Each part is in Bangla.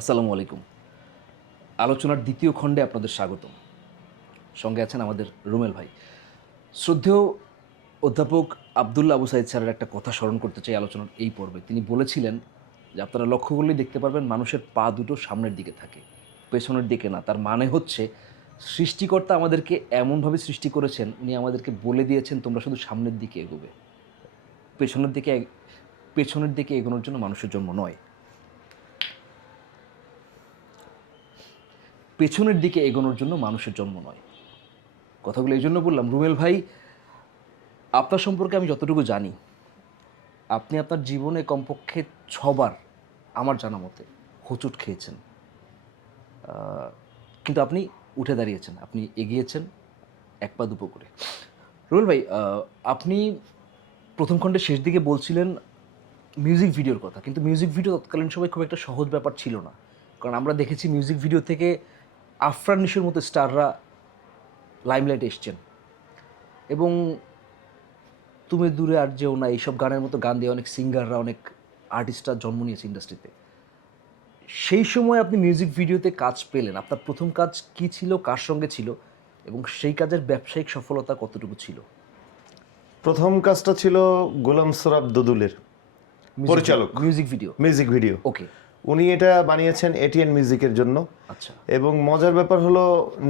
আসসালামু আলাইকুম। আলোচনার দ্বিতীয় খণ্ডে আপনাদের স্বাগতম। সঙ্গে আছেন আমাদের রুমেল ভাই। শ্রদ্ধেয় অধ্যাপক আবদুল্লাহ আবু সাঈদ স্যারের একটা কথা স্মরণ করতে চাই আলোচনার এই পর্বে। তিনি বলেছিলেন যে, আপনারা লক্ষ্য করলেই দেখতে পারবেন মানুষের পা দুটো সামনের দিকে থাকে, পেছনের দিকে না। তার মানে হচ্ছে সৃষ্টিকর্তা আমাদেরকে এমনভাবে সৃষ্টি করেছেন, উনি আমাদেরকে বলে দিয়েছেন তোমরা শুধু সামনের দিকে এগোবে। পেছনের দিকে পেছনের দিকে এগোনোর জন্য মানুষের জন্ম নয়। পেছনের দিকে এগোনোর জন্য মানুষের জন্ম নয়। কথাগুলো এই জন্য বললাম, রুমেল ভাই, আপনার সম্পর্কে আমি যতটুকু জানি, আপনি আপনার জীবনে কমপক্ষে 6 বার আমার জানা মতে হোঁচট খেয়েছেন। কিন্তু আপনি উঠে দাঁড়িয়েছেন, আপনি এগিয়েছেন এক পা দুপো করে। রুমেল ভাই, আপনি প্রথম খণ্ডের শেষ দিকে বলছিলেন মিউজিক ভিডিওর কথা, কিন্তু মিউজিক ভিডিও তৎকালীন সময় খুব একটা সহজ ব্যাপার ছিল না। কারণ আমরা দেখেছি মিউজিক ভিডিও থেকে আফরান নিশোর মতো স্টাররা লাইমলাইটে এসছেন, এবং তুমি দূরে আর যেও না এইসব গানের মতো গান দিয়ে অনেক সিঙ্গাররা, অনেক আর্টিস্টরা জন্ম নিয়েছে ইন্ডাস্ট্রিতে। সেই সময় আপনি মিউজিক ভিডিওতে কাজ পেলেন, আপনার প্রথম কাজ কি ছিল, কার সঙ্গে ছিল, এবং সেই কাজের ব্যবসায়িক সফলতা কতটুকু ছিল? প্রথম কাজটা ছিল গোলাম সোরাব দুদুলের, পরিচালক। Music video. ওকে। উনি এটা বানিয়েছেন এটিএন মিউজিকের জন্য। আচ্ছা। এবং মজার ব্যাপার হলো,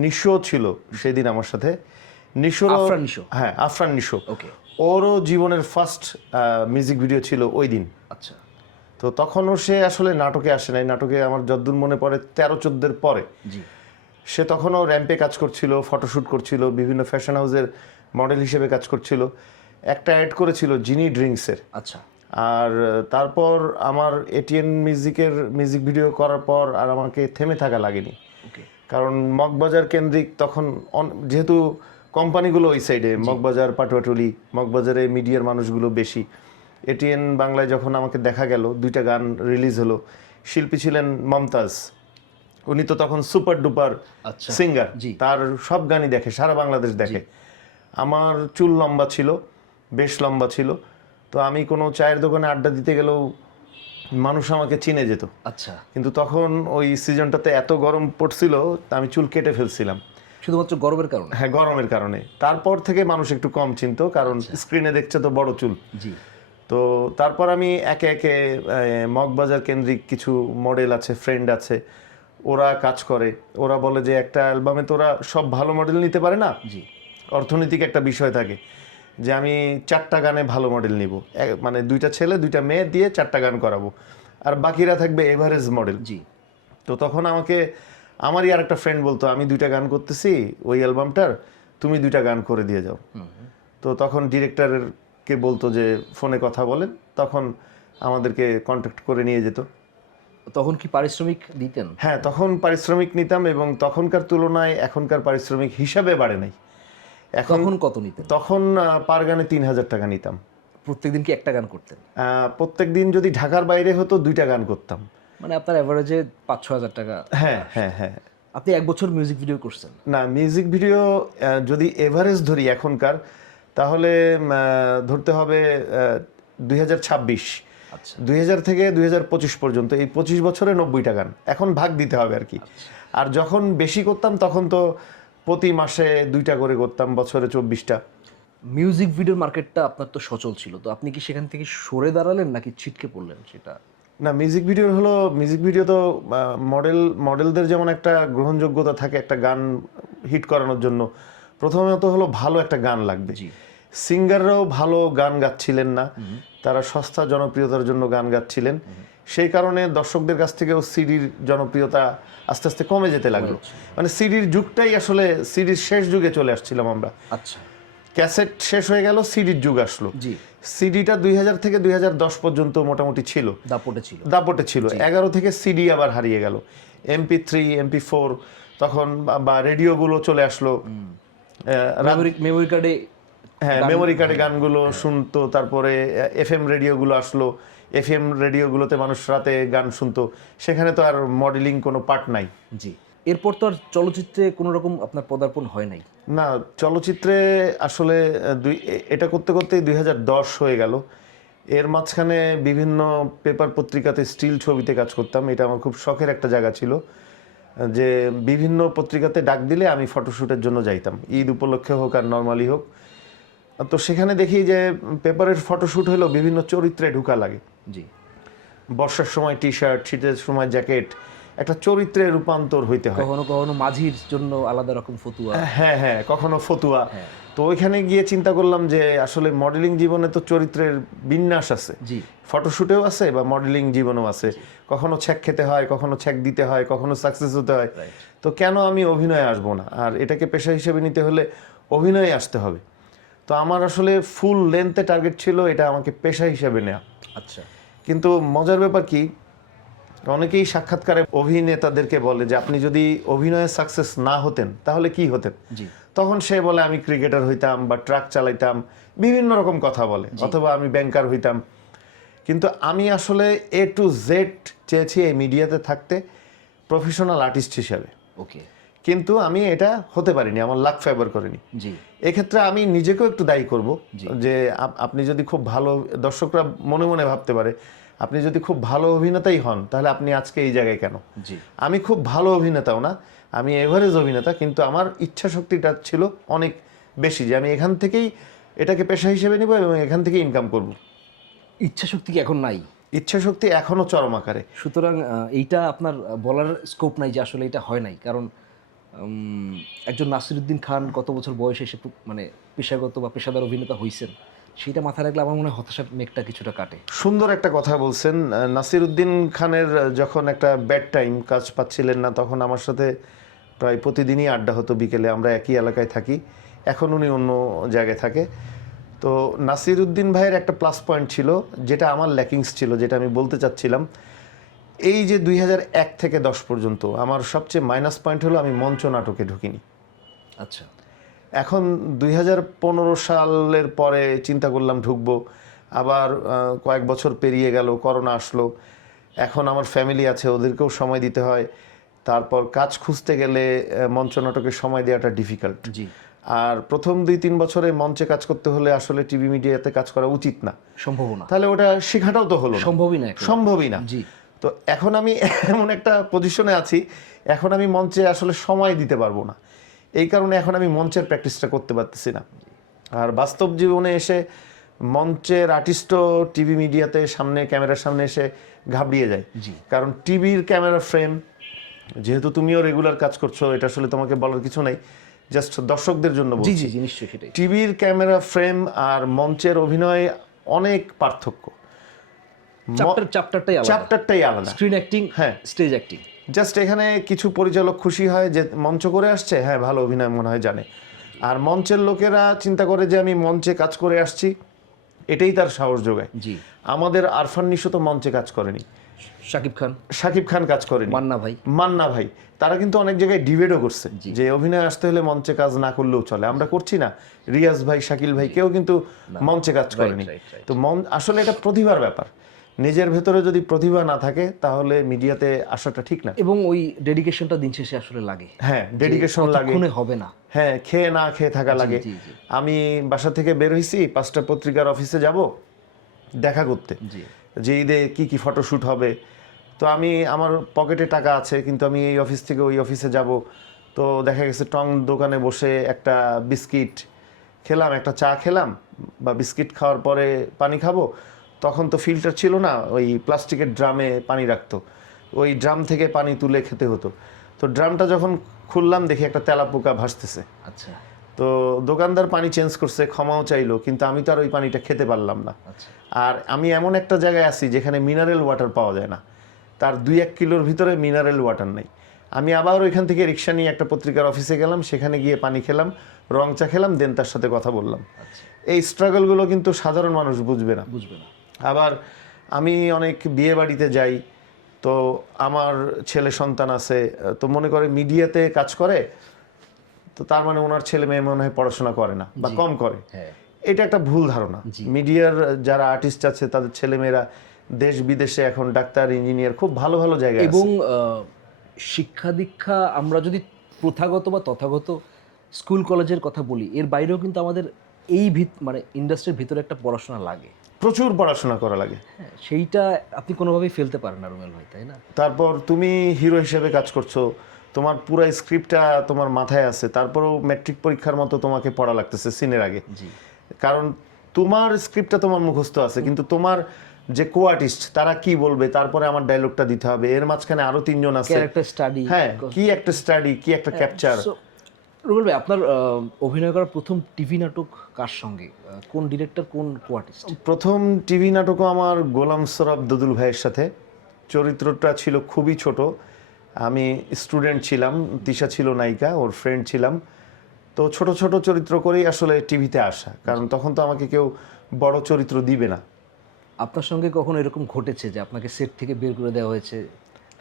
নিশো ছিল সেদিন আমার সাথে। আফরান নিশো। হ্যাঁ, আফরান নিশো। ওকে। ওরও জীবনের ফার্স্ট মিউজিক ভিডিও ছিল ওই দিন। আচ্ছা। তো তখনও সে আসলে নাটকে আসে নাই। নাটকে আমার যদ্দূর মনে পড়ে 13-14 পরে। জি। সে তখনও র্যাম্পে কাজ করছিল, ফটোশ্যুট করছিল, বিভিন্ন ফ্যাশন হাউসের মডেল হিসেবে কাজ করছিল। একটা অ্যাড করেছিল জিনি ড্রিঙ্কসের। আচ্ছা। আর তারপর আমার এটিএন মিউজিক ভিডিও করার পর আর আমাকে থেমে থাকা লাগেনি। ওকে। কারণ মগবাজার কেন্দ্রিক তখন যেহেতু কোম্পানিগুলো ওই সাইডে, মগবাজার, পাটুয়াটুলি, মগবাজারে মিডিয়ার মানুষগুলো বেশি। এটিএন বাংলায় যখন আমাকে দেখা গেল, 2টা গান রিলিজ হলো। শিল্পী ছিলেন মমতাজ, উনি তো তখন সুপার ডুপার সিঙ্গার, তার সব গানই দেখে, সারা বাংলাদেশ দেখে। আমার চুল লম্বা ছিল, বেশ লম্বা ছিল, তো আমি কোনো চায়ের দোকানে আড্ডা দিতে গেলেও মানুষ আমাকে চিনে যেত। আচ্ছা। কিন্তু তখন ওই সিজনটাতে এত গরম পড়ছিল, আমি চুল কেটে ফেলছিলাম শুধুমাত্র গরমের কারণে? হ্যাঁ, গরমের কারণে। তারপর থেকে মানুষ একটু কম চিনত, কারণ স্ক্রিনে দেখছে তো বড় চুল। জি। তো তারপর আমি একে একে মগবাজার কেন্দ্রিক কিছু মডেল আছে, ফ্রেন্ড আছে, ওরা কাজ করে। ওরা বলে যে একটা অ্যালবামে তোরা সব ভালো মডেল নিতে পারে না। জি। অর্থনৈতিক একটা বিষয় থাকে যে আমি 4টা গানে ভালো মডেল নিব, মানে 2টা ছেলে 2টা মেয়ে দিয়ে 4টা গান করাবো, আর বাকিরা থাকবে এভারেজ মডেল। জি। তো তখন আমারই আর একটা ফ্রেন্ড বলতো, আমি 2টা গান করতেছি ওই অ্যালবামটার, তুমি 2টা গান করে দিয়ে যাও। তো তখন ডিরেক্টরকে বলতো যে ফোনে কথা বলেন, তখন আমাদেরকে কন্ট্যাক্ট করে নিয়ে যেত। তখন কি পারিশ্রমিক দিতেন? হ্যাঁ, তখন পারিশ্রমিক নিতাম, এবং তখনকার তুলনায় এখনকার পারিশ্রমিক হিসাবে বাড়ে নাই। এখন কত নিতেন? তখন পার গানে 3000 টাকা নিতাম। প্রত্যেকদিন কি একটা গান করতেন? প্রত্যেক দিন যদি ঢাকার বাইরে হতো 2টা গান করতাম। মানে আপনার অ্যাভারেজে 5-6 হাজার টাকা? হ্যাঁ হ্যাঁ হ্যাঁ। আপনি 1 বছর মিউজিক ভিডিও করছেন? না, মিউজিক ভিডিও যদি এভারেজ ধরি এখনকার, তাহলে ধরতে হবে 2026। আচ্ছা। 2000 থেকে 2025 পর্যন্ত, এই 25 বছরে 90টা গান। এখন ভাগ দিতে হবে আর কি। আর যখন বেশি করতাম তখন তো প্রতি মাসে 2টা করে করতাম, বছরে 24টা। মিউজিক ভিডিওর মার্কেটটা আপনার তো সচল ছিল, তো আপনি কি সেখান থেকে সরে দাঁড়ালেন নাকি ছিটকে পড়লেন সেটা? না, মিউজিক ভিডিও তো মডেলদের যেমন একটা গ্রহণযোগ্যতা থাকে একটা গান হিট করানোর জন্য, প্রথমত হলো ভালো একটা গান লাগবে। সিঙ্গাররাও ভালো গান গাচ্ছিলেন না, তারা সস্তা জনপ্রিয়তার জন্য গান গাচ্ছিলেন। সেই কারণে দর্শকদের কাছ থেকেও সিডির জনপ্রিয়তা আস্তে আস্তে কমে যেতে লাগলো। মানে সিডির যুগটাই আসলে, সিডির শেষ যুগে চলে আসছিলাম আমরা। আচ্ছা। ক্যাসেট শেষ হয়ে গেল, সিডির যুগ আসলো। সিডিটা 2000 থেকে 2010 পর্যন্ত মোটামুটি ছিল, দাপটে ছিল। 11 থেকে সিডি আবার হারিয়ে গেল, MP3, MP4 তখন, বা রেডিওগুলো চলে আসলো। মেমোরি কার্ডে, হ্যাঁ, মেমোরি কার্ডে গানগুলো শুনতো। তারপরে FM রেডিওগুলো আসলো, FM রেডিওগুলোতে মানুষ রাতে গান শুনতো। সেখানে তো আর মডেলিং কোনো পার্ট নাই। জি। এরপর তো আর চলচ্চিত্রে কোনো রকম আপনার পদার্পণ হয় নাই? না, চলচ্চিত্রে আসলে এটা করতে করতেই 2010 হয়ে গেল। এর মাঝখানে বিভিন্ন পেপার পত্রিকাতে স্টিল ছবিতে কাজ করতাম, এটা আমার খুব শখের একটা জায়গা ছিল, যে বিভিন্ন পত্রিকাতে ডাক দিলে আমি ফটোশ্যুটের জন্য যাইতাম, ঈদ উপলক্ষে হোক আর নর্মালি হোক। তো সেখানে দেখি যে পেপারের ফটোশ্যুট হলেও বিভিন্ন চরিত্রে ঢোকা লাগে। জি, বর্ষার সময় টি শার্ট, শীতের সময় জ্যাকেট, একটা চরিত্রে রূপান্তর হইতে হয়। কখনো কখনো মাঝির জন্য আলাদা রকম ফতুয়া। হ্যাঁ হ্যাঁ, কখনো ফতুয়া। হ্যাঁ। তো ওইখানে গিয়ে চিন্তা করলাম যে আসলে মডেলিং জীবনে তো চরিত্রের বিন্যাস আছে, জি, ফটোশুটেও আছে বা মডেলিং জীবনেও আছে। কখনো ছ্যাক খেতে হয়, কখনো ছ্যাক দিতে হয়, কখনো সাকসেস হতে হয়। তো কেন আমি অভিনয়ে আসবো না? আর এটাকে পেশা হিসেবে নিতে হলে অভিনয়ে আসতে হবে। তো আমার আসলে ফুল লেন্থে টার্গেট ছিল এটা আমাকে পেশা হিসেবে নেওয়া। আচ্ছা, কিন্তু মজার ব্যাপার কি, অনেকেই সাক্ষাৎকারে অভিনেতাদেরকে বলে যে আপনি যদি অভিনয়ে সাকসেস না হতেন তাহলে কি হতেন? জি, তখন সে বলে আমি ক্রিকেটার হইতাম বা ট্রাক চালাইতাম, বিভিন্ন রকম কথা বলে, অথবা আমি ব্যাংকার হইতাম। কিন্তু আমি আসলে A to Z চেয়েছি এই মিডিয়াতে থাকতে, প্রফেশনাল আর্টিস্ট হিসাবে। ওকে, কিন্তু আমি এটা হতে পারিনি, আমার লাক ফেভার করেনি। জি, এক্ষেত্রে আমি নিজেকেও একটু দায়ী করব যে আপনি যদি খুব ভালো, দর্শকরা মনে মনে ভাবতে পারে আপনি যদি খুব ভালো অভিনেতাই হন তাহলে আপনি আজকে এই জায়গায় কেন? জি, আমি খুব ভালো অভিনেতাও না, আমি এভারেজ অভিনেতা, কিন্তু আমার ইচ্ছা শক্তিটা ছিল অনেক বেশি যে আমি এখান থেকেই এটাকে পেশা হিসেবে নিব এবং এখান থেকে ইনকাম করব। ইচ্ছা শক্তি কি এখন নাই? ইচ্ছা শক্তি এখনো চরম আকারে। সুতরাং এইটা আপনার বলার স্কোপ নাই যে আসলে এটা হয় নাই, কারণ একজন নাসিরুদ্দিন খান কত বছর বয়সে এসে মানে পেশাগত বা পেশাদার অভিনেতা হইছেন, সেটা মাথায় রাখলে আমার মনে হয় হতাশার মেঘটা কিছুটা কাটে। সুন্দর একটা কথা বলছেন। নাসিরুদ্দিন খানের যখন একটা ব্যাড টাইম, কাজ পাচ্ছিলেন না, তখন আমার সাথে প্রায় প্রতিদিনই আড্ডা হতো বিকেলে, আমরা একই এলাকায় থাকি, এখন উনি অন্য জায়গায় থাকে। তো নাসিরুদ্দিন ভাইয়ের একটা প্লাস পয়েন্ট ছিল যেটা আমার ল্যাকিংস ছিল, যেটা আমি বলতে চাচ্ছিলাম। এই যে 2001 থেকে 10 পর্যন্ত আমার সবচেয়ে মাইনাস পয়েন্ট হলো আমি মঞ্চ নাটকে ঢুকিনি। আচ্ছা, এখন 2015 সালের পরে চিন্তা করলাম ঢুকবো, আবার কয়েক বছর পেরিয়ে গেল, করোনা আসলো, এখন আমার ফ্যামিলি আছে, ওদেরকেও সময় দিতে হয়, তারপর কাজ খুঁজতে গেলে মঞ্চ নাটকে সময় দেওয়াটা ডিফিকাল্ট। জি, আর প্রথম 2-3 বছরে মঞ্চে কাজ করতে হলে আসলে টিভি মিডিয়াতে কাজ করা উচিত না, সম্ভাবনা তাহলে ওটা শেখাটাও তো হলো না, সম্ভবই না এখন। সম্ভবই না। জি, তো এখন আমি এমন একটা পজিশনে আছি, এখন আমি মঞ্চে আসলে সময় দিতে পারবো না, এই কারণে এখন আমি মঞ্চের প্র্যাকটিসটা করতে পারতেছি না। আর বাস্তব জীবনে এসে মঞ্চের আর্টিস্টও টিভি মিডিয়াতে সামনে, ক্যামেরার সামনে এসে ঘাবড়িয়ে যায়। জি, কারণ টিভির ক্যামেরা ফ্রেম, যেহেতু তুমিও রেগুলার কাজ করছো, এটা আসলে তোমাকে বলার কিছু নেই, জাস্ট দর্শকদের জন্য জি, বলছি। জি, জি, নিশ্চয়ই সেটাই। টিভির ক্যামেরা ফ্রেম আর মঞ্চের অভিনয় অনেক পার্থক্য, চ্যাপ্টারটাই আলাদা, চ্যাপ্টারটাই আলাদা। স্ক্রিন অ্যাক্টিং, হ্যাঁ, স্টেজ অ্যাক্টিং। জাস্ট এখানে কিছু পরিচালক খুশি হয় যে মঞ্চ করে আসছে, হ্যাঁ ভালো অভিনয় মনে হয় জানে, আর মঞ্চের লোকেরা চিন্তা করে যে আমি মঞ্চে কাজ করে আসছি, এটাই তার সাহস যোগায়। জি, আমাদের আরফান নিশো তো মঞ্চে কাজ করেনি, শাকিব খান কাজ করেনি, মান্না ভাই, তারা কিন্তু অনেক জায়গায় ডিবেটও করছে যে অভিনয় আসতে হলে মঞ্চে কাজ না করলেও চলে, আমরা করছি না। রিয়াজ ভাই, শাকিল ভাই, কেউ কিন্তু মঞ্চে কাজ করেনি। তো আসলে এটা প্রতিভার ব্যাপার, নিজের ভেতরে যদি প্রতিভা না থাকে তাহলে মিডিয়াতে আসাটা ঠিক না। এবং ওই ডেডিকেশনটা দিন শেষে আসলে লাগে। হ্যাঁ, ডেডিকেশন লাগে, হবে না। হ্যাঁ, খেয়ে না খেয়ে থাকা লাগে। আমি বাসা থেকে বের হইছি, 5টা পত্রিকার অফিসে যাব দেখা করতে, যে ঈদে কি কি ফটোশ্যুট হবে। তো আমি, আমার পকেটে টাকা আছে, কিন্তু আমি এই অফিস থেকে ওই অফিসে যাব। তো দেখা গেছে টং দোকানে বসে একটা বিস্কিট খেলাম, একটা চা খেলাম, বা বিস্কিট খাওয়ার পরে পানি খাবো, তখন তো ফিল্টার ছিল না, ওই প্লাস্টিকের ড্রামে পানি রাখতো, ওই ড্রাম থেকে পানি তুলে খেতে হতো। তো ড্রামটা যখন খুললাম দেখি একটা তেলাপোকা ভাসতেছে। আচ্ছা, তো দোকানদার পানি চেঞ্জ করছে, ক্ষমাও চাইলো, কিন্তু আমি তো আর ওই পানিটা খেতে পারলাম না। আর আমি এমন একটা জায়গায় আছি যেখানে মিনারেল ওয়াটার পাওয়া যায় না, তার 2-1 কিলোর ভিতরে মিনারেল ওয়াটার নেই। আমি আবার ওইখান থেকে রিক্সা নিয়ে একটা পত্রিকার অফিসে গেলাম, সেখানে গিয়ে পানি খেলাম, রং চা খেলাম, দেন তার সাথে কথা বললাম। এই স্ট্রাগলগুলো কিন্তু সাধারণ মানুষ বুঝবে না। আবার আমি অনেক বিয়ে বাড়িতে যাই, তো আমার ছেলে সন্তান আছে, তো মনে করে মিডিয়াতে কাজ করে, তো তার মানে ওনার ছেলে মেয়ে মনে হয় পড়াশোনা করে না বা কম করে। এটা একটা ভুল ধারণা। মিডিয়ার যারা আর্টিস্ট আছে তাদের ছেলেমেয়েরা দেশ বিদেশে এখন ডাক্তার, ইঞ্জিনিয়ার, খুব ভালো ভালো জায়গায় আছে। এবং শিক্ষা দীক্ষা আমরা যদি প্রথাগত বা তথাগত স্কুল কলেজের কথা বলি, এর বাইরেও কিন্তু আমাদের এই মানে ইন্ডাস্ট্রির ভিতরে একটা পড়াশোনা লাগে। প্রচুর পড়াশোনা করা লাগে। হ্যাঁ, সেইটা আপনি কোনোভাবেই ফেলতে পারেন না রুমেল ভাই, তাই না? তারপর তুমি হিরো হিসেবে কাজ করছো, তোমার পুরো স্ক্রিপ্টটা তোমার মাথায় আছে, তারপরেও ম্যাট্রিক পরীক্ষার মতো তোমাকে পড়া লাগতেছে সিনের আগে। জি, কারণ তোমার স্ক্রিপ্টটা তোমার মুখস্থ আছে, কিন্তু তোমার যে কো আর্টিস্ট তারা কি বলবে, তারপরে আমার ডায়লগটা দিতে হবে, এর মাঝখানে আরো 3 জন আছে। Character study. হ্যাঁ, কি একটা স্টাডি, কি একটা ক্যাপচার। রুবেল ভাই, আপনার অভিনয় করা প্রথম টিভি নাটক কার সঙ্গে, কোন ডিরেক্টর, কোন কোয়ার্টিস্ট? প্রথম টিভি নাটকও আমার গোলাম সরব দদুল ভাইয়ের সাথে। চরিত্রটা ছিল খুবই ছোট, আমি স্টুডেন্ট ছিলাম, তিশা ছিল নায়িকা, ওর ফ্রেন্ড ছিলাম। তো ছোট ছোট চরিত্র করেই আসলে টিভিতে আসা, কারণ তখন তো আমাকে কেউ বড় চরিত্র দিবে না। আপনার সঙ্গে কখনো এরকম ঘটেছে যে আপনাকে সেট থেকে বের করে দেওয়া হয়েছে?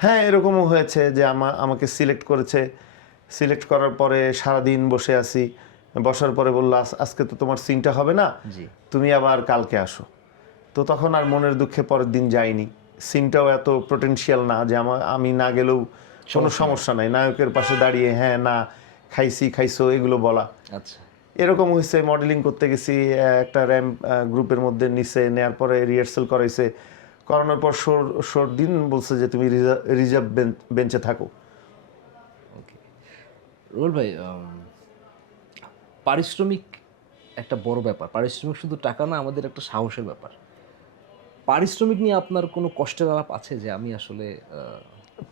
হ্যাঁ, এরকমও হয়েছে যে আমাকে সিলেক্ট করেছে, সিলেক্ট করার পরে সারাদিন বসে আছি, বসার পরে বললো আজকে তো তোমার সিনটা হবে না, জি, তুমি আবার কালকে আসো। তো তখন আর মনের দুঃখে পরের দিন যাইনি। সিনটাও এত পোটেনশিয়াল না যে আমি না গেলেও কোনো সমস্যা নাই, নায়কের পাশে দাঁড়িয়ে হ্যাঁ না খাইছো এগুলো বলা। আচ্ছা, এরকম হয়েছে। মডেলিং করতে গেছি, একটা র্যাম্প গ্রুপের মধ্যে নিচে নেওয়ার পরে রিহার্সাল করাইছে, করানোর পর শোর দিন বলছে যে তুমি রিজার্ভ বেঞ্চে থাকো। ওকে। রুবেল ভাই, পারিশ্রমিক একটা বড় ব্যাপার। পারিশ্রমিক শুধু টাকা না, আমাদের একটা সাহসের ব্যাপার। পারিশ্রমিক নিয়ে আপনার কোনো কষ্টের আলাপ আছে যে আমি আসলে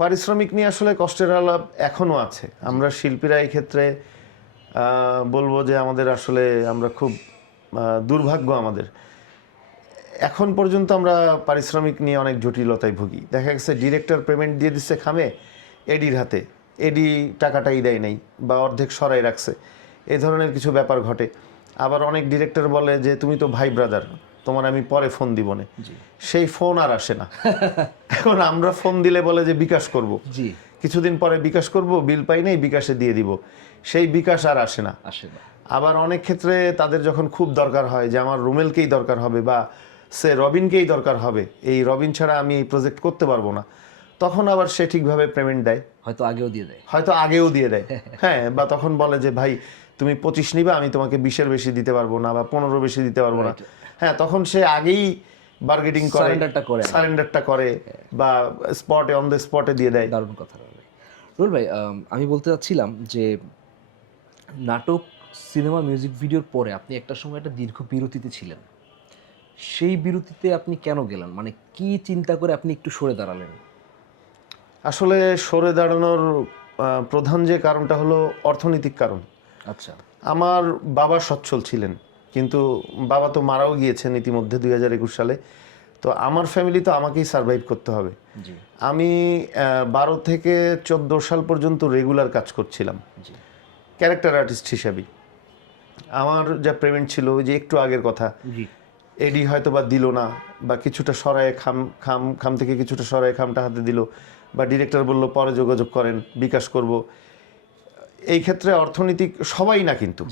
পারিশ্রমিক নিয়ে আসলে কষ্টের আলাপ এখনো আছে। আমরা শিল্পীরা এই ক্ষেত্রে বলবো যে আমাদের আসলে আমরা খুব দুর্ভাগ্য আমাদের। এখন পর্যন্ত আমরা পারিশ্রমিক নিয়ে অনেক জটিলতায় ভুগি। দেখা গেছে ডিরেক্টর পেমেন্ট দিয়ে দিচ্ছে খামে এডির হাতে, এডি টাকাটাই দেয় নাই বা অর্ধেক সরাই রাখছে, এই ধরনের কিছু ব্যাপার ঘটে। আবার অনেক ডিরেক্টর বলে যে তুমি তো ভাই ব্রাদার, তোমার আমি পরে ফোন দিব না, সেই ফোন আর আসে না। এখন আমরা ফোন দিলে বলে যে বিকাশ করব, জি, কিছুদিন পরে বিকাশ করব, বিল পাই নাই বিকাশে দিয়ে দিব, সেই বিকাশ আর আসে না। আবার অনেক ক্ষেত্রে তাদের যখন খুব দরকার হয় যে আমার রুমেলকেই দরকার হবে বা সে রবিনকেই দরকার হবে, এই রবিন ছাড়া আমি এই প্রজেক্ট করতে পারবো না, তখন আবার সে ঠিকভাবে পেমেন্ট দেয়, হয়তো আগেও দিয়ে দেয়। হ্যাঁ, বা তখন বলে যে ভাই তুমি 25 নিবা, আমি তোমাকে 20-এর বেশি দিতে পারবো না বা 15 বেশি দিতে পারবো না। হ্যাঁ, তখন সে আগেই বার্গেটিং করে, সারেন্ডারটা করে বা স্পটে অন দ্য স্পটে দিয়ে দেয়। দারুণ কথা রুবেল ভাই। আমি বলতে চাচ্ছিলাম যে নাটক, সিনেমা, মিউজিক ভিডিওর পরে আপনি একটা সময় একটা দীর্ঘ বিরতিতে ছিলেন। সেই বিরতিতে আপনি কেন গেলেন, মানে কি চিন্তা করে আপনি একটু সরে দাঁড়ালেন? আসলে সরে দাঁড়ানোর প্রধান যে কারণটা হলো অর্থনৈতিক কারণ। আচ্ছা, আমার বাবা সচ্ছল ছিলেন, কিন্তু বাবা তো মারাও গিয়েছেন ইতিমধ্যে 2021 সালে। তো আমার ফ্যামিলি তো আমাকেই সার্ভাইভ করতে হবে। আমি 12 থেকে 14 সাল পর্যন্ত রেগুলার কাজ করছিলাম ক্যারেক্টার আর্টিস্ট হিসাবে। আমার যা পেমেন্ট ছিল, ওই যে একটু আগের কথা, এডি হয়তো বা দিল না, বা কিছুটা সরায় খাম থেকে কিছুটা সরায় খামটা হাতে দিল, বা ডিরেক্টর বলল পরে যোগাযোগ করেন, বিকাশ করব। এই ক্ষেত্রে অর্থনৈতিক সবাই না কিন্তু,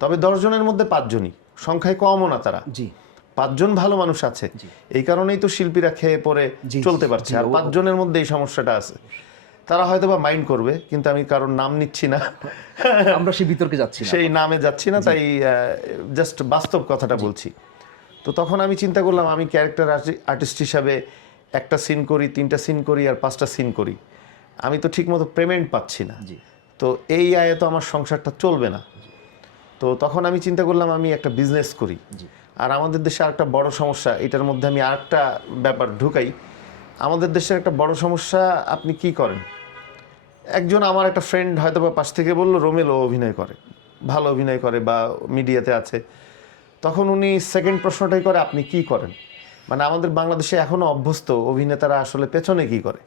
তবে 10 জনের মধ্যে 5 জনই, সংখ্যায় কমও না তারা, 5 জন ভালো মানুষ আছে। এই কারণেই তো শিল্পীরা খেয়ে পরে চলতে পারছে। আর 5 জনের মধ্যে এই সমস্যাটা আছে। তারা হয়তো বা মাইন্ড করবে, কিন্তু আমি কারণ নাম নিচ্ছি না, আমরা সেই বিতর্কে যাচ্ছি না, সেই নামে যাচ্ছি না, তাই জাস্ট বাস্তব কথাটা বলছি। তো তখন আমি চিন্তা করলাম আমি ক্যারেক্টার আর্টিস্ট হিসাবে একটা সিন করি, 3টা সিন করি আর 5টা সিন করি, আমি তো ঠিকমতো পেমেন্ট পাচ্ছি না। তো এই আয়ে তো আমার সংসারটা চলবে না। তো তখন আমি চিন্তা করলাম আমি একটা বিজনেস করি। আর আমাদের দেশে আরেকটা বড় সমস্যা, এটার মধ্যে আমি আরেকটা ব্যাপার ঢুকাই। আমাদের দেশের একটা বড় সমস্যা, আপনি কি করেন, একজন আমার একটা ফ্রেন্ড হয়তো বা পাশ থেকে বললো রোমেল ও অভিনয় করে, ভালো অভিনয় করে বা মিডিয়াতে আছে, তখন উনি সেকেন্ড প্রশ্নটাই করে আপনি কি করেন। মানে আমাদের বাংলাদেশে এখনো অভ্যস্ত অভিনেতারা আসলে পেছনে কি করে।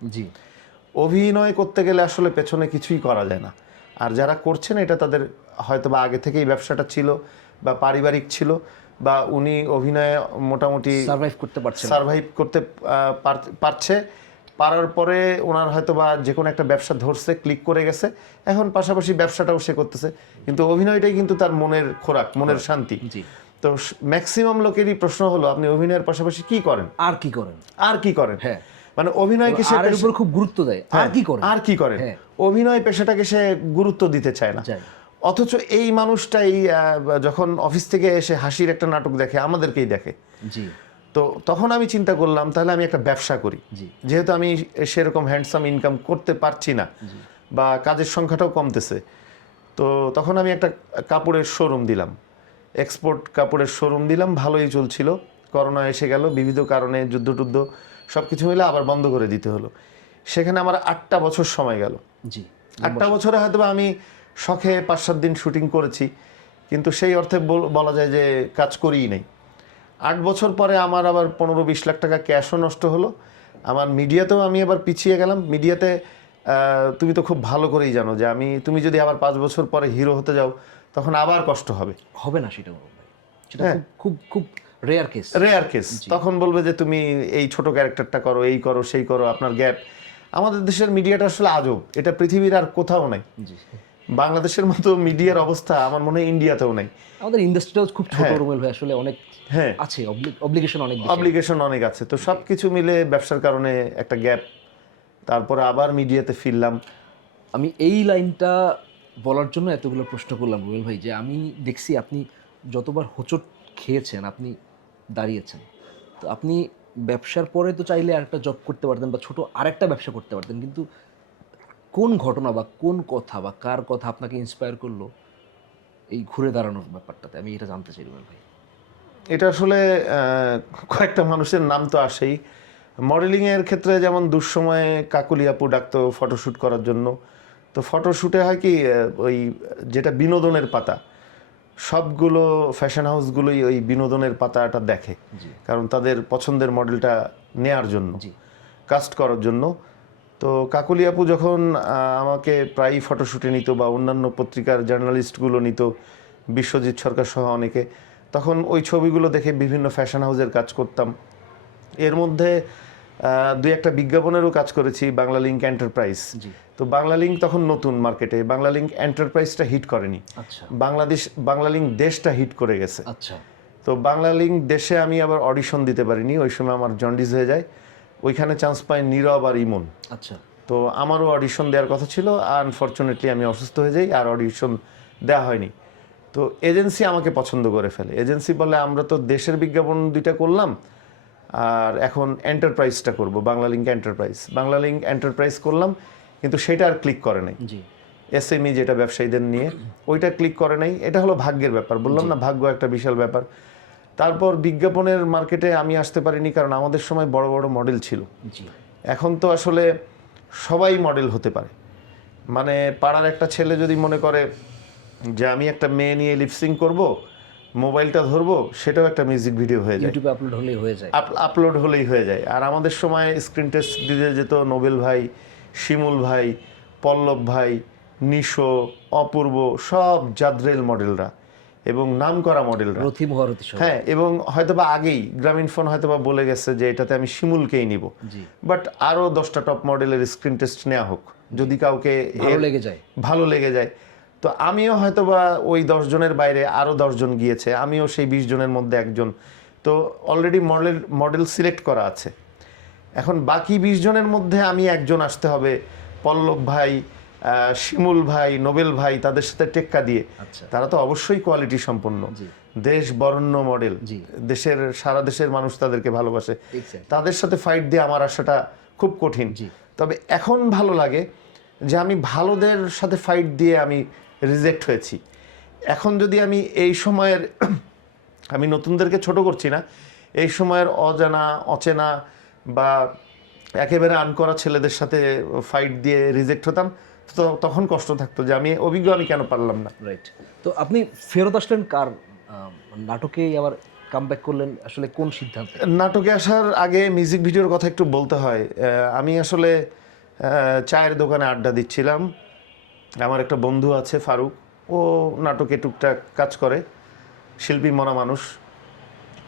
অভিনয় করতে গেলে আসলে পেছনে কিছুই করা যায় না। আর যারা করছেন এটা তাদের হয়তো বা আগে থেকেই ব্যবসাটা ছিল বা পারিবারিক ছিল, বা উনি অভিনয়ে মোটামুটি সার্ভাইভ করতে পারছে, পারার পরে ওনার হয়তো বা যে কোনো একটা ব্যবসা ধরছে, ক্লিক করে গেছে, এখন পাশাপাশি ব্যবসাটাও সে করতেছে, কিন্তু অভিনয়টাই কিন্তু তার মনের খোরাক, মনের শান্তি। তো ম্যাক্সিমাম লোকেরই প্রশ্ন হলো আপনি অভিনয়ের পাশাপাশি কি করেন, আর কি করেন। হ্যাঁ, মানে অভিনয়কে সে খুব গুরুত্ব দেয়, আর কি করেন। অভিনয় পেশাটাকে সে গুরুত্ব দিতে চায় না। অথচ এই মানুষটাই যখন অফিস থেকে এসে হাসির একটা নাটক দেখে, আমাদেরকেই দেখে। তো তো তখন আমি চিন্তা করলাম তাহলে আমি একটা ব্যবসা করি, জি যেহেতু আমি সেরকম হ্যান্ডসাম ইনকাম করতে পারছি না বা কাজের সংখ্যাটাও কমতেছে। তো তখন আমি একটা কাপড়ের শোরুম দিলাম, এক্সপোর্ট কাপড়ের শোরুম দিলাম, ভালোই চলছিল। করোনা এসে গেল, বিবিধ কারণে যুদ্ধ টুদ্ধ সব কিছু মিলে আবার বন্ধ করে দিতে হলো। সেখানে আমার 8টা বছর সময় গেল। জি 8টা বছরে হয়তো বা আমি শখে 5-7 দিন শুটিং করেছি, কিন্তু সেই অর্থে বলা যায় যে কাজ করিই নাই। 8 বছর পরে আমার আবার 15-20 লাখ টাকা ক্যাশও নষ্ট হলো। আমার মিডিয়াতেও আমি আবার পিছিয়ে গেলাম। মিডিয়াতে তুমি তো খুব ভালো করেই জানো যে তুমি যদি আবার 5 বছর পরে হিরো হতে যাও তখন আবার কষ্ট হবে। হবে না সেটা বলবো ভাই, সেটা খুব খুব খুব রেয়ার কেস। Rare case. তখন বলবে যে তুমি এই ছোট ক্যারেক্টারটা করো, এই করো, সেই করো, আপনার গ্যাপ। আমাদের দেশের মিডিয়াটা আসলে আজব, এটা পৃথিবীর আর কোথাও নাই। জি বাংলাদেশের মতো মিডিয়ার অবস্থা আমার মনে হয় ইন্ডিয়াতেও নাই। আমাদের ইন্ডাস্ট্রিটাও খুব ছোট রুমেল ভাই, আসলে অনেক আছে, অব্লিগেশন অনেক বেশি, অব্লিগেশন অনেক আছে। তো সব কিছু মিলে ব্যবসার কারণে একটা গ্যাপ, তারপরে আবার মিডিয়াতে ফিরলাম। আমি এই লাইনটা বলার জন্য এতগুলো প্রশ্ন করলাম রুবেল ভাই, যে আমি দেখছি আপনি যতবার হোঁচট খেয়েছেন আপনি দাঁড়িয়েছেন। তো আপনি ব্যবসার পরে তো চাইলে আরেকটা জব করতে পারতেন বা ছোট আরেকটা ব্যবসা করতে পারতেন, কিন্তু কোন ঘটনা বা কোন কথা বা কার কথা আপনাকে ইন্সপায়ার করলো এই ঘুরে দাঁড়ানোর ব্যাপারটাতে, আমি এটা জানতে চাই রুবেল ভাই। এটা আসলে কয়েকটা মানুষের নাম তো আসেই। মডেলিংয়ের ক্ষেত্রে যেমন দুঃসময়ে কাকুলি আপু ডাকতো ফটোশ্যুট করার জন্য। তো ফটোশ্যুটে হয় কি, ওই যেটা বিনোদনের পাতা, সবগুলো ফ্যাশন হাউসগুলোই ওই বিনোদনের পাতাটা দেখে, কারণ তাদের পছন্দের মডেলটা নেয়ার জন্য, কাস্ট করার জন্য। তো কাকুলি আপু যখন আমাকে প্রায়ই ফটোশ্যুটে নিত বা অন্যান্য পত্রিকার জার্নালিস্টগুলো নিত, বিশ্বজিৎ সরকার সহ অনেকে, তখন ওই ছবিগুলো দেখে বিভিন্ন ফ্যাশন হাউসের কাজ করতাম। এর মধ্যে 2-1টা বিজ্ঞাপনেরও কাজ করেছি, বাংলা লিঙ্ক এন্টারপ্রাইজ। তো বাংলা লিঙ্ক তখন নতুন মার্কেটে, বাংলা লিঙ্ক এন্টারপ্রাইজটা হিট করেনি, বাংলা লিঙ্ক দেশটা হিট করে গেছে। তো বাংলা লিঙ্ক দেশে আমি আবার অডিশন দিতে পারিনি, ওই সময় আমার জন্ডিস হয়ে যায়। ওইখানে চান্স পাই নীরব আর ইমন। তো আমারও অডিশন দেওয়ার কথা ছিল, আনফর্চুনেটলি আমি অসুস্থ হয়ে যাই, আর অডিশন দেওয়া হয়নি। তো এজেন্সি আমাকে পছন্দ করে ফেলে। এজেন্সি বলে আমরা তো দেশের বিজ্ঞাপন 2টা করলাম, আর এখন এন্টারপ্রাইজটা করব, Bangla link enterprise. Bangla link enterprise করলাম, কিন্তু সেটা আর ক্লিক করে নাই। এসএমই যেটা ব্যবসায়ীদের নিয়ে, ওইটা ক্লিক করে নাই। এটা হলো ভাগ্যের ব্যাপার, বললাম না, ভাগ্য একটা বিশাল ব্যাপার। তারপর বিজ্ঞাপনের মার্কেটে আমি আসতে পারিনি, কারণ আমাদের সময় বড় বড় মডেল ছিল। এখন তো আসলে সবাই মডেল হতে পারে। মানে পাড়ার একটা ছেলে যদি মনে করে যে আমি একটা মেয়ে নিয়ে লিপসিং করব, মোবাইলটা ধরবো, সেটাও একটা মিউজিক ভিডিও হয়ে যায়, ইউটিউবে আপলোড হলেই হয়ে যায়। আর আমাদের সময় স্ক্রিন টেস্ট দিতে যেত নোবেল ভাই, শিমুল ভাই, পল্লব ভাই, নিশো, অপূর্ব, সব জাদ্রেল মডেলরা এবং নামকরা মডেলরা। হ্যাঁ, এবং হয়তোবা আগেই গ্রামীণ ফোন হয়তোবা বলে গেছে যে এটাতে আমি শিমুলকেই নিব, বাট আরও 10টা টপ মডেলের স্ক্রিন টেস্ট নেওয়া হোক, যদি কাউকে ভালো লেগে যায়। তো আমিও হয়তোবা ওই 10 জনের বাইরে আরও 10 জন গিয়েছে, আমিও সেই 20 জনের মধ্যে একজন। তো অলরেডি মডেল সিলেক্ট করা আছে। এখন বাকি 20 জনের মধ্যে আমি একজন আসতে হবে, পল্লব ভাই, শিমুল ভাই, নোবেল ভাই, তাদের সাথে টেক্কা দিয়ে। তারা তো অবশ্যই কোয়ালিটি সম্পন্ন, দেশ বরেণ্য মডেল, সারা দেশের মানুষ তাদেরকে ভালোবাসে। তাদের সাথে ফাইট দিয়ে আমার আসাটা খুব কঠিন। তবে এখন ভালো লাগে যে আমি ভালোদের সাথে ফাইট দিয়ে আমি রিজেক্ট হয়েছি। এখন যদি আমি এই সময়ের, আমি নতুনদেরকে ছোট করছি না, এই সময়ের অজানা, অচেনা বা একেবারে আনকরা ছেলেদের সাথে ফাইট দিয়ে রিজেক্ট হতাম, তো তখন কষ্ট থাকতো যে আমি অভিজ্ঞ, আমি কেন পারলাম না। রাইট। তো আপনি ফেরত আসলেন কার নাটকে, আবার কামব্যাক করলেন আসলে কোন সিদ্ধান্তে? নাটকে আসার আগে মিউজিক ভিডিওর কথা একটু বলতে হয়। আমি আসলে চায়ের দোকানে আড্ডা দিচ্ছিলাম, আমার একটা বন্ধু আছে ফারুক, ও নাটকে টুকটাক কাজ করে, শিল্পী মনা মানুষ।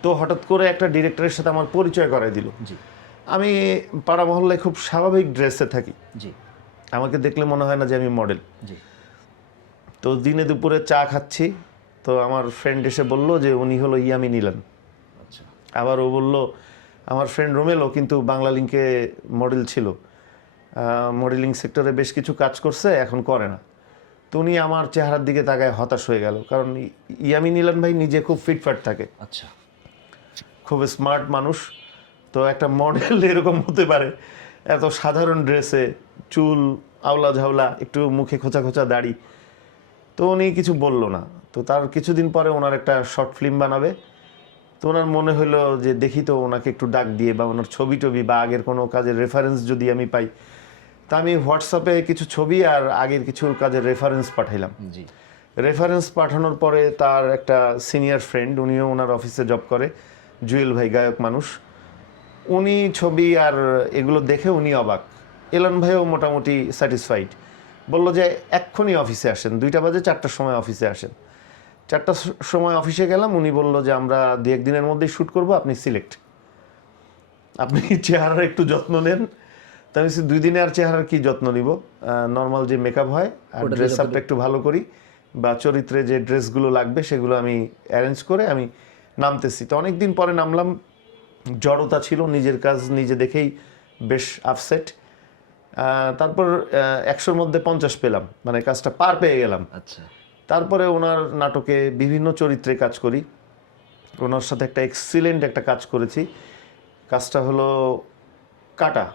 তো হঠাৎ করে একটা ডিরেক্টরের সাথে আমার পরিচয় করায় দিল। আমি পাড়া মহল্লায় খুব স্বাভাবিক ড্রেসে থাকি, আমাকে দেখলে মনে হয় না যে আমি মডেল। তো দিনে দুপুরে চা খাচ্ছি, তো আমার ফ্রেন্ড এসে বলল যে উনি হলো ইয়ামিন ইলান। আবার ও বলল আমার ফ্রেন্ড রোমেলও কিন্তু বাংলা লিঙ্কে মডেল ছিল, মডেলিং সেক্টরে বেশ কিছু কাজ করছে, এখন করে না। তো উনি আমার চেহারার দিকে তাকায় হতাশ হয়ে গেল, কারণ ইয়ামিন ইলান ভাই নিজে খুব ফিটফাট থাকে, খুব স্মার্ট মানুষ, তো একটা মডেল এরকম হতে পারে এত সাধারণ ড্রেসে, চুল আওলা ঝাওলা, একটু মুখে খোঁচা খোঁচা দাড়ি। তো উনি কিছু বলল না। তো তার কিছুদিন পরে ওনার একটা শর্ট ফিল্ম বানাবে, তো ওনার মনে হলো যে দেখি তো ওনাকে একটু ডাক দিয়ে বা ওনার ছবি টবি বা আগের কোনো কাজের রেফারেন্স যদি আমি পাই। তা আমি হোয়াটসঅ্যাপে কিছু ছবি আর আগের কিছু কাজের রেফারেন্স পাঠাইলাম। জি। রেফারেন্স পাঠানোর পরে তার একটা সিনিয়র ফ্রেন্ড, উনিও ওনার অফিসে জব করে, জুয়েল ভাই, গায়ক মানুষ, উনি ছবি আর এগুলো দেখে উনি অবাক। এলন ভাইও মোটামুটি স্যাটিসফাইড, বললো যে এক্ষুনি অফিসে আসেন, 2টা বাজে 4টার সময় অফিসে আসেন। 4টার সময় অফিসে গেলাম, উনি বললো যে আমরা 2-1 দিনের মধ্যেই শ্যুট করব, আপনি সিলেক্ট, আপনি চেহারার একটু যত্ন নেন। তা আমি 2 দিনে আর চেহারার কি যত্ন নিব, নর্মাল যে মেকআপ হয় আর ড্রেস আপটা একটু ভালো করি, বা চরিত্রে যে ড্রেসগুলো লাগবে সেগুলো আমি অ্যারেঞ্জ করে আমি নামতেছি। তো অনেকদিন পরে নামলাম, জড়তা ছিল, নিজের কাজ নিজে দেখেই বেশ আপসেট। তারপর 100-র মধ্যে 50 পেলাম, মানে কাজটা পার পেয়ে গেলাম। আচ্ছা। তারপরে ওনার নাটকে বিভিন্ন চরিত্রে কাজ করি, ওনার সাথে একটা এক্সিলেন্ট একটা কাজ করেছি। কাজটা হলো কাটা।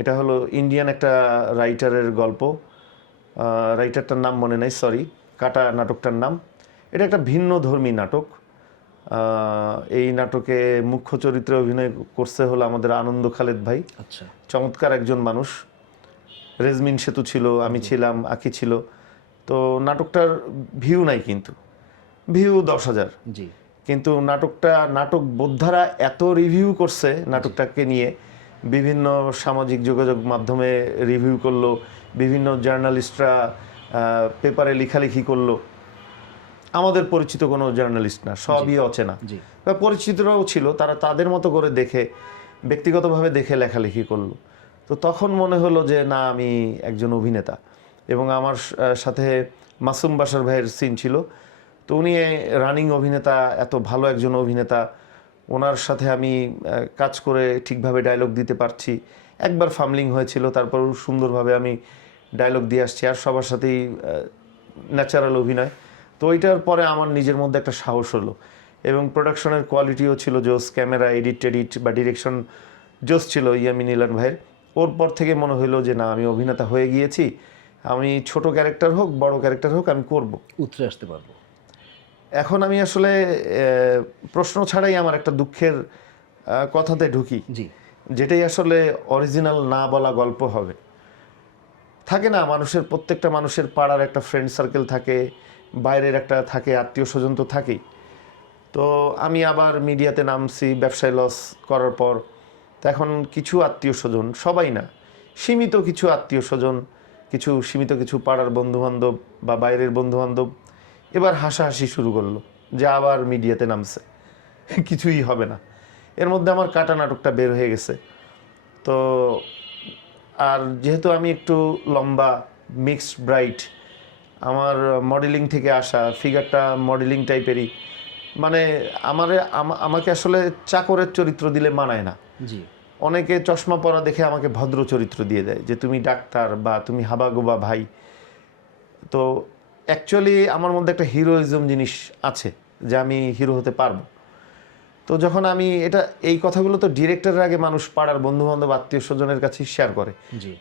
এটা হলো ইন্ডিয়ান একটা রাইটারের গল্প, রাইটারটার নাম মনে নাই, সরি। কাটা নাটকটার নাম। এটা একটা ভিন্ন ধর্মী নাটক। এই নাটকে মুখ্য চরিত্রে অভিনয় করছে হলো আমাদের আনন্দ খালেদ ভাই। আচ্ছা। চমৎকার একজন মানুষ। রেজমিন সেতু ছিল, আমি ছিলাম, আকি ছিল। তো নাটকটার ভিউ নাই, কিন্তু ভিউ 10,000। জি। কিন্তু নাটক বোদ্ধারা এত রিভিউ করছে নাটকটাকে নিয়ে, বিভিন্ন সামাজিক যোগাযোগ মাধ্যমে রিভিউ করলো, বিভিন্ন জার্নালিস্টরা পেপারে লেখালেখি করলো। আমাদের পরিচিত কোনো জার্নালিস্ট না, সবই অচেনা, বা পরিচিতরাও ছিল, তারা তাদের মতো করে দেখে, ব্যক্তিগতভাবে দেখে লেখালেখি করলো। তো তখন মনে হলো যে না, আমি একজন অভিনেতা। এবং আমার সাথে মাসুম বাশার ভাইয়ের সিন ছিল, তো উনি রানিং অভিনেতা, এত ভালো একজন অভিনেতা, ওনার সাথে আমি কাজ করে ঠিকভাবে ডায়লগ দিতে পারছি। একবার ফামলিং হয়েছিল, তারপর সুন্দরভাবে আমি ডায়লগ দিয়ে আসছি, আর সবার সাথেই ন্যাচারাল অভিনয়। তো ওইটার পরে আমার নিজের মধ্যে একটা সাহস হলো, এবং প্রোডাকশনের কোয়ালিটিও ছিল জোস, ক্যামেরা এডিট বা ডিরেকশন জোস ছিল ইয়ামিন ইলান ভাইয়ের। ওর পর থেকে মনে হলো যে না, আমি অভিনেতা হয়ে গিয়েছি, আমি ছোট ক্যারেক্টার হোক বড় ক্যারেক্টার হোক আমি করব, উতরে আসতে পারবো। এখন আমি আসলে প্রশ্ন ছাড়াই আমার একটা দুঃখের কথাতে ঢুকি, জি। যেটাই আসলে অরিজিনাল না বলা গল্প হবে। থাকে না, মানুষের, প্রত্যেকটা মানুষের পাড়ার একটা ফ্রেন্ড সার্কেল থাকে, বাইরের একটা থাকে, আত্মীয় স্বজন তো থাকেই। তো আমি আবার মিডিয়াতে নামছি ব্যবসায় লস করার পর। তো এখন কিছু আত্মীয় স্বজন, সবাই না, সীমিত কিছু আত্মীয় স্বজন, সীমিত কিছু পাড়ার বন্ধুবান্ধব বা বাইরের বন্ধুবান্ধব এবার হাসাহাসি শুরু করলো যে আবার মিডিয়াতে নামছে, কিছুই হবে না। এর মধ্যে আমার কাটা নাটকটা বের হয়ে গেছে। তো আর যেহেতু আমি একটু লম্বা, মিক্সড ব্রাইট, আমার মডেলিং থেকে আসা, ফিগারটা মডেলিং টাইপেরই, মানে আমাকে আসলে চাকরের চরিত্র দিলে মানায় না। জি। অনেকে চশমা পরা দেখে আমাকে ভদ্র চরিত্র দিয়ে দেয়, যে তুমি ডাক্তার বা তুমি হাবাগোবা ভাই। তো অ্যাকচুয়ালি আমার মধ্যে একটা হিরোইজম জিনিস আছে, যে আমি হিরো হতে পারবো। তো যখন আমি এই কথাগুলো তো ডিরেক্টরের আগে মানুষ পাড়ার বন্ধুবান্ধব আত্মীয় স্বজনের কাছে শেয়ার করে,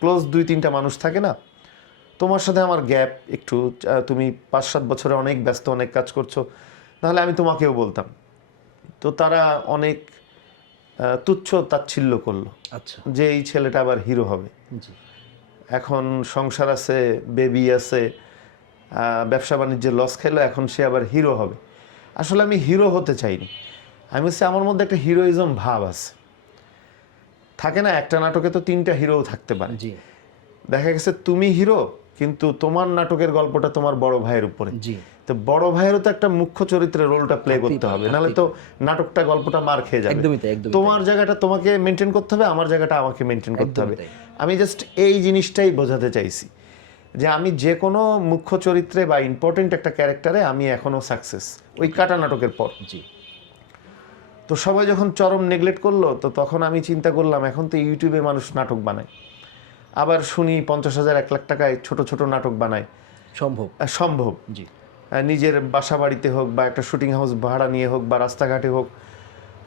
ক্লোজ 2-3টা মানুষ থাকে না, তোমার সাথে আমার গ্যাপ একটু, তুমি 5-7 বছরে অনেক ব্যস্ত, অনেক কাজ করছো, তাহলে আমি তোমাকেও বলতাম। তো তারা অনেক তুচ্ছ তাচ্ছিল্য করলো। আচ্ছা। যে এই ছেলেটা আবার হিরো হবে, এখন সংসার আছে, বেবি আছে, ব্যবসা বাণিজ্যে লস খেলো, এখন সে আবার হিরো হবে। আসলে আমি হিরো হতে চাইনি। আমি বলছি আমার মধ্যে একটা হিরোইজম ভাব আছে। থাকে না, একটা নাটকে তো 3টা হিরোও থাকতে পারে। দেখা গেছে তুমি হিরো, কিন্তু তোমার নাটকের গল্পটা তোমার বড় ভাইয়ের উপরে। তো বড় ভাইয়েরও তো একটা মুখ্য চরিত্রের রোলটা প্লে করতে হবে, নাহলে তো নাটকটা, গল্পটা মার খেয়ে যাবে। তোমার জায়গাটা তোমাকে মেনটেন করতে হবে, আমার জায়গাটা আমাকে মেনটেন করতে হবে। আমি জাস্ট এই জিনিসটাই বোঝাতে চাইছি, যে আমি যে কোনো মুখ্য চরিত্রে বা ইম্পর্টেন্ট একটা ক্যারেক্টারে আমি এখনো সাকসেস, ওই কাটা নাটকের পর। তো সবাই যখন চরম নেগলেক্ট করলো, তো তখন আমি চিন্তা করলাম, এখন তো ইউটিউবে মানুষ নাটক বানায়, আবার শুনি 50,000 1 লাখ টাকায় ছোট ছোট নাটক বানায়। সম্ভব নিজের বাসা বাড়িতে হোক, বা একটা শুটিং হাউস ভাড়া নিয়ে হোক, বা রাস্তাঘাটে হোক,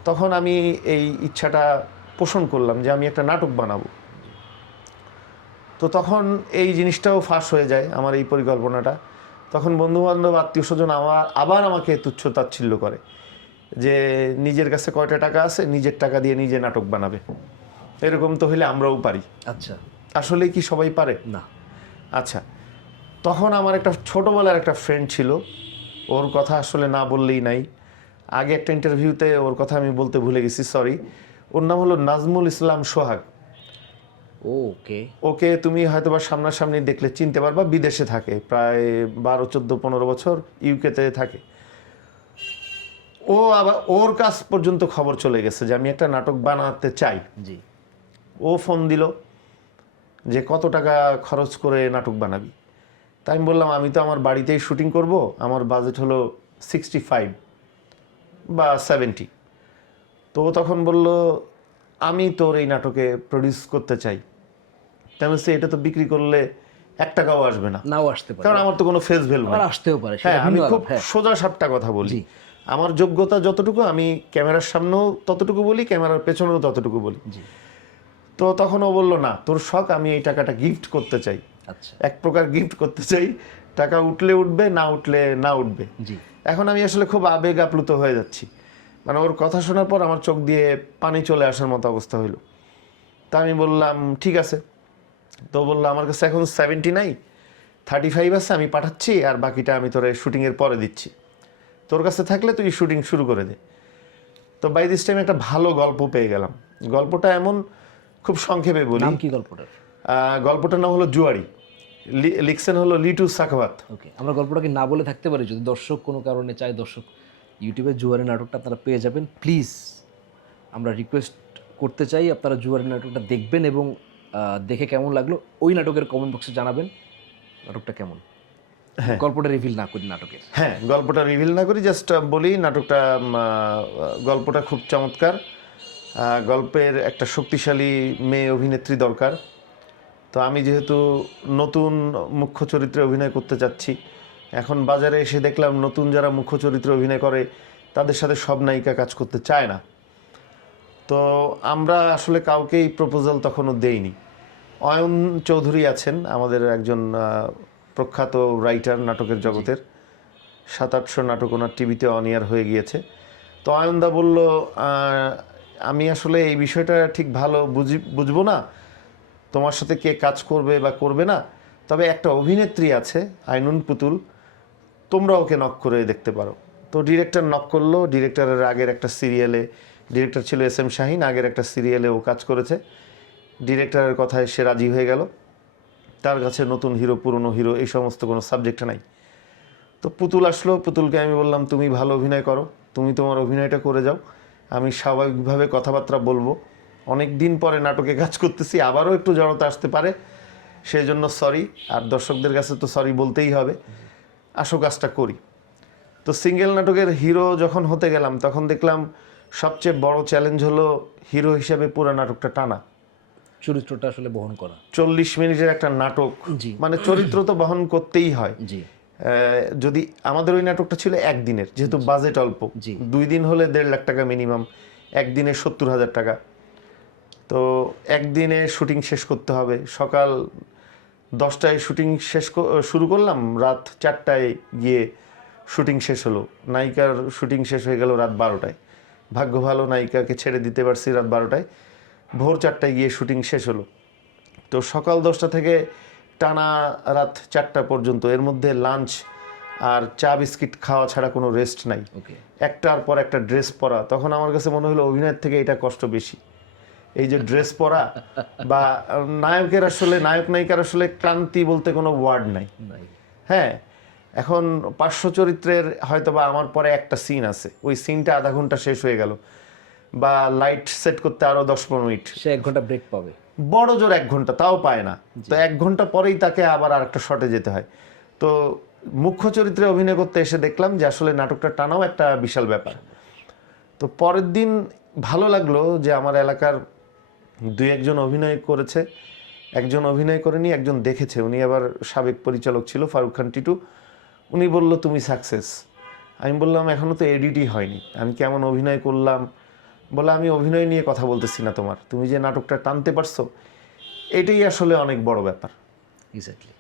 তখন আমি এই ইচ্ছাটা পোষণ করলাম যে আমি একটা নাটক বানাবো। তো তখন এই জিনিসটাও ফাঁস হয়ে যায়, আমার এই পরিকল্পনাটা। তখন বন্ধুবান্ধব আত্মীয় স্বজন আবার আমাকে তুচ্ছ তাচ্ছিল্য করে যে নিজের কাছে কয়টা টাকা আছে, নিজের টাকা দিয়ে নিজে নাটক বানাবে, এরকম তো হলে আমরাও পারি। আচ্ছা, আসলে কি সবাই পারে? না। আচ্ছা, তখন আমার একটা ছোটোবেলার একটা ফ্রেন্ড ছিল, ওর কথা আসলে না বললেই নাই। আগে একটা ইন্টারভিউতে ওর কথা আমি বলতে ভুলে গেছি, সরি। ওর নাম হলো নাজমুল ইসলাম সোহাগ। ওকে। ওকে তুমি হয়তো বা সামনাসামনি দেখলে চিনতে পারবা, বিদেশে থাকে, প্রায় 12, 14, 15 বছর ইউকেতে থাকে। ও আবার ওর কাছ পর্যন্ত খবর চলে গেছে যে আমি একটা নাটক বানাতে চাই। জি। ও ফোন দিল যে কত টাকা খরচ করে নাটক বানাবি। তাই আমি বললাম আমি তো আমার বাড়িতেই শুটিং করব, আমার বাজেট হলো 65 বা 70। তো ও তখন বলল আমি তোর এই নাটকে প্রডিউস করতে চাই। তাই বলছি এটা তো বিক্রি করলে 1 টাকাও আসবে না, নাও আসতে পারে, কারণ আমার তো কোনো ফেস ভ্যালু আর নেই। আসতেও পারে, হ্যাঁ, সেটা আমি ভিন্ন খুব আলাপ। হ্যাঁ, সোজা সাপটা কথা বলি। জি। আমার যোগ্যতা যতটুকু আমি ক্যামেরার সামনেও ততটুকু বলি, ক্যামেরার পেছনেও ততটুকু বলি। জি। তো তখন ও বললো না, তোর শখ, আমি এই টাকাটা গিফট করতে চাই। আচ্ছা। এক প্রকার গিফট করতে চাই, টাকা উঠলে উঠবে, না উঠলে না উঠবে। জি। এখন আমি আসলে খুব আবেগ আপ্লুত হয়ে যাচ্ছি, মানে ওর কথা শোনার পর আমার চোখ দিয়ে পানি চলে আসার মতো অবস্থা হইলো। তা আমি বললাম ঠিক আছে। তো বললো আমার কাছে এখন 70 নাই, 35 আছে, আমি পাঠাচ্ছি, আর বাকিটা আমি তোর শুটিংয়ের পরে দিচ্ছি, তোর কাছে থাকলে তুই শুটিং শুরু করে দে। তো বাই দিস টাইম একটা ভালো গল্প পেয়ে গেলাম। গল্পটা এমন, খুব সংক্ষেপে বলি। নাম কি গল্পটার? গল্পটার নাম হলো জুয়ারি, লিখছেন হলো লিটু সাখাওয়াত। ওকে, আমরা গল্পটা কি না বলে থাকতে পারি? যদি দর্শক কোনো কারণে চায়, দর্শক ইউটিউবে জুয়ারি নাটকটা আপনারা পেয়ে যাবেন। প্লিজ আমরা রিকোয়েস্ট করতে চাই আপনারা জুয়ারি নাটকটা দেখবেন এবং দেখে কেমন লাগলো ওই নাটকের কমেন্ট বক্সে জানাবেন নাটকটা কেমন। গল্পটা রিভিল না করি নাটকের। হ্যাঁ, গল্পটা রিভিল না করি, জাস্ট বলি নাটকটা, গল্পটা খুব চমৎকার। গল্পের একটা শক্তিশালী মেয়ে অভিনেত্রী দরকার। তো আমি যেহেতু নতুন মুখ্য চরিত্রে অভিনয় করতে চাচ্ছি, এখন বাজারে এসে দেখলাম নতুন যারা মুখ্য চরিত্রে অভিনয় করে তাদের সাথে সব নায়িকা কাজ করতে চায় না। তো আমরা আসলে কাউকেই প্রপোজাল তখনও দেইনি। অয়ন চৌধুরী আছেন আমাদের একজন প্রখ্যাত রাইটার নাটকের জগতের, 700-800 নাটক ওনার টিভিতে অন এয়ার হয়ে গিয়েছে। তো অয়নদা বলল আমি আসলে এই বিষয়টা ঠিক ভালো বুঝবো না, তোমার সাথে কে কাজ করবে বা করবে না, তবে একটা অভিনেত্রী আছে আইনুন পুতুল, তোমরা ওকে নক করে দেখতে পারো। তো ডিরেক্টর নক করলো। ডিরেক্টরের আগের একটা সিরিয়ালে, ডিরেক্টর ছিল SM শাহিন, আগের একটা সিরিয়ালে ও কাজ করেছে। ডিরেক্টরের কথায় সে রাজি হয়ে গেল। তার কাছে নতুন হিরো পুরনো হিরো এই সমস্ত কোনো সাবজেক্ট নাই। তো পুতুল আসলো। পুতুলকে আমি বললাম তুমি ভালো অভিনয় করো, তুমি তোমার অভিনয়টা করে যাও, আমি স্বাভাবিকভাবে কথাবার্তা বলবো। অনেক দিন পরে নাটকে কাজ করতেছি, আবারও একটু জড়তা আসতে পারে, সেই জন্য সরি, আর দর্শকদের কাছে তো সরি বলতেই হবে, আসো কাজটা করি। তো সিঙ্গেল নাটকের হিরো যখন হতে গেলাম তখন দেখলাম সবচেয়ে বড় চ্যালেঞ্জ হলো হিরো হিসেবে পুরো নাটকটা টানা, চরিত্রটা আসলে বহন করা। 40 মিনিটের একটা নাটক, জি। মানে চরিত্র তো বহন করতেই হয়। জি। যদি আমাদের ওই নাটকটা ছিল একদিনের, যেহেতু বাজেট অল্প, জি। 2 দিন হলে 1.5 লাখ টাকা মিনিমাম, একদিনে 70,000 টাকা। তো একদিনে শুটিং শেষ করতে হবে। সকাল 10টায় শুটিং শুরু করলাম, রাত 4টায় গিয়ে শুটিং শেষ হলো। নায়িকার শুটিং শেষ হয়ে গেল রাত 12টায়। ভাগ্য ভালো, নায়িকাকে ছেড়ে দিতে পারছি রাত 12টায়। ভোর 4টায় গিয়ে শুটিং শেষ হলো। তো সকাল 10টা থেকে টানা রাত 4টা পর্যন্ত, এর মধ্যে লাঞ্চ আর চা বিস্কিট খাওয়া ছাড়া কোনো রেস্ট নাই। ওকে। একটার পর একটা ড্রেস পরা। তখন আমার কাছে মনে হলো অভিনয়ের থেকে এটা কষ্ট বেশি, এই যে ড্রেস পরা। বা নায়কের আসলে, নায়ক নায়িকার আসলে ক্লান্তি বলতে কোনো ওয়ার্ড নাই। হ্যাঁ, এখন 500 চরিত্রের হয়তো বা আমার পরে একটা সিন আছে, ওই সিনটা আধা ঘন্টা শেষ হয়ে গেল, বা লাইট সেট করতে আরো 10-15 মিনিট, সে 1 ঘন্টা ব্রেক পাবে, বড় জোর 1 ঘন্টা, তাও পায় না। তো 1 ঘন্টা পরেই তাকে আবার আরেকটা শটে যেতে হয়। তো মুখ্য চরিত্রে অভিনয় করতে এসে দেখলাম যে আসলে নাটকটা টানাও একটা বিশাল ব্যাপার। তো পরের দিন ভালো লাগলো যে আমার এলাকার 2-1 জন অভিনয় করেছে, একজন অভিনয় করেনি, একজন দেখেছে, উনি আবার সাবেক পরিচালক ছিল, ফারুক খান টিটু। উনি বলল তুমি সাকসেস। আমি বললাম এখনো তো এডিটই হয়নি, আমি কেমন অভিনয় করলাম, বলে আমি অভিনয় নিয়ে কথা বলতেছি না, তোমার তুমি যে নাটকটা টানতে পারছো এটাই আসলে অনেক বড় ব্যাপার। এক্স্যাক্টলি।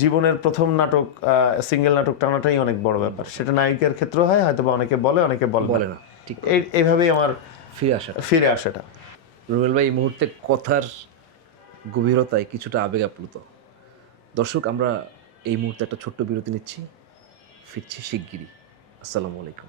জীবনের প্রথম নাটক, সিঙ্গেল নাটক টানাটাই অনেক বড় ব্যাপার। সেটা নায়িকার ক্ষেত্রে হয়, হয়তো বা অনেকে বলে অনেকে বলে বলে না। না, ঠিক। এইভাবেই আমার ফিরে আসাটা। আসাটা। রুবেল ভাই এই মুহূর্তে কথার গভীরতায় কিছুটা আবেগ আপ্লুত। দর্শক, আমরা এই মুহূর্তে একটা ছোট্ট বিরতি নিচ্ছি, ফিরছি শিগগিরই। আসসালামু আলাইকুম।